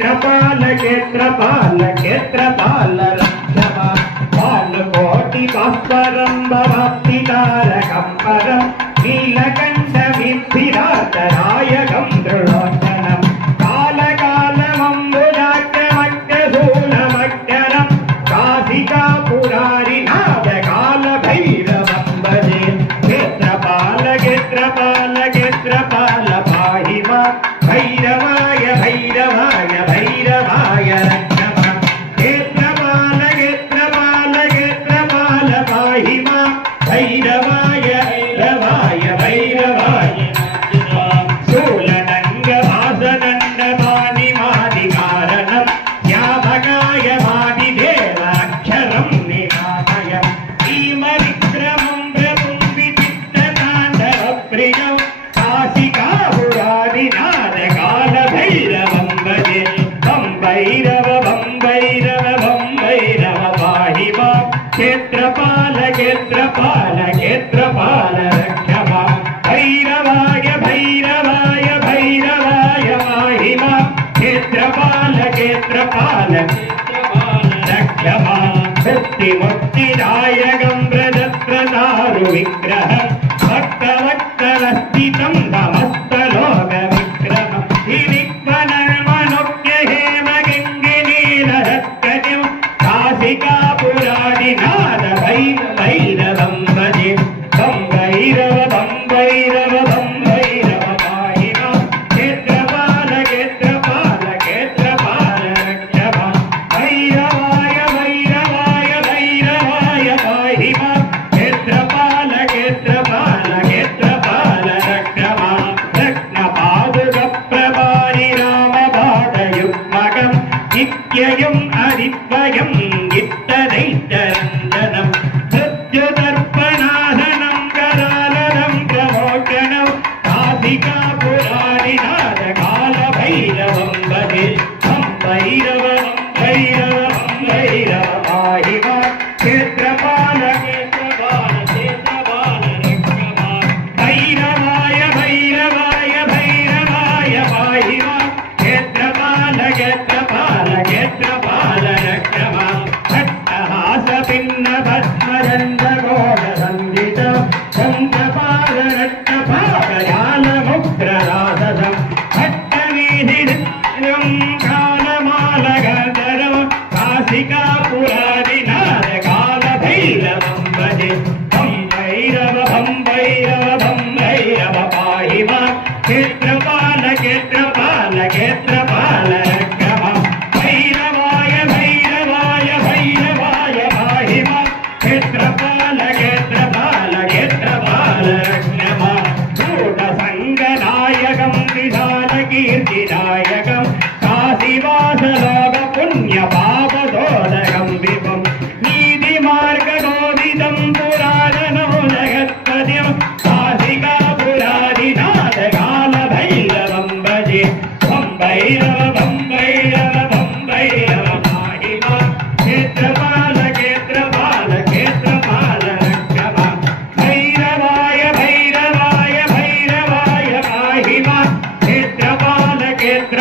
क्षेत्रपाल क्षेत्रपाल क्षेत्रपाल रक्षमा भानुकोटि भास्वरं भवाप्तितारकं परं नीलकण्ठ विद्धिरातरायकं दृढोत्तरं कालकालमम्बुजाक्रमग्रशूलमग्रं काशिकापुरारिनाथ कालभैरवं भजे क्षेत्रपाल क्षेत्रपाल क्षेत्रपाल पाहि मां भैरवाय भैरवाय भैरवाय रक्षमा क्षेत्रपाल क्षेत्रपाल क्षेत्रपाल पाहि मां भैरवाय भैरवाय भैरवाय शूलदण्डवासदण्डपाणिमादिकारणं व्यापकाय वादिदेवाक्षरं निरामयं श्रीमविक्रमं प्रभुं विचित्रताण्डवप्रियं काशिकापुरादिनाथ कालभैरवं भजे बं भैरव बं भैरव बं भैरव पाहि मां क्षेत्रपाल क्षेत्रपाल क्षेत्रपाल रक्षमा भैरवाय भैरवाय भैरवाय पाहि मां क्षेत्रपाल क्षेत्रपाल रक्षमा मुक्तिमुक्तिदायकं व्रजप्रदारुविग्रहं भक्तवत्सलस्थितं समस्तलोकविक्रमं हिरिक्वनर्मनुक्यहेमगिङ्गिनीलहत्कटिं काशिकापुरादिनाथ भैरवं भजे बं भैरव बं भैरव बं भैरव पाहि मां क्षेत्रपाल क्षेत्रपाल क्षेत्रपाल रक्षमा भैरवाय भैरवाय भैरवाय पाहि मां क्षेत्रपाल क्षेत्रपाल क्षेत्रपाल रक्षमा रत्नपादुकप्रभारि रामपादयुग्मकं नित्ययम् हरिद्वयं नित्यदैत्यरञ्जनं मृत्युदर्पणाधनं करालनं प्रमोचनं काशिकापुरारिनाथ कालभैरवं भजे बं भैरव भैरव भैरव पाहि मां क्षेत्रपाल क्षेत्रपाल क्षेत्रपाल रक्षमा भैरवाय भैरवाय भैरवाय पाहि मां क्षेत्रपाल क्षेत्रपाल क्षेत्रपाल रक्षमा भस्मदण्डघोषसंहितं चन्द्रपालरत्नपालजालमुग्रराधसं भट्टवीधिनृत्यं कालमालगन्धरं काशिकापुरादिनाथ कालभैरवं भजे बं भैरव बं भैरव बं भैरव पाहि मां क्षेत्रपाल क्षेत्रपाल क्षेत्रपाल रक्षमा भैरवाय भैरवाय भैरवाय पाहि मां क्षेत्रपाल क्षेत्रपाल क्षेत्रपाल रक्षमा गूढसङ्गनायकं विशालकीर्तिदायकं काशीवासलोकपुण्यपापशोधकं विभुं नीतिमार्गशोभितं पुरातनं जगत्पतिं काशिकापुरादिनाथ कालभैरवं भजे बं भैरव बं भैरव बं भैरव पाहि मां क्षेत्रपाल क्षेत्रपाल क्षेत्रपाल रक्षमा भैरवाय भैरवाय भैरवाय पाहि मां क्षेत्रपाल क्षेत्र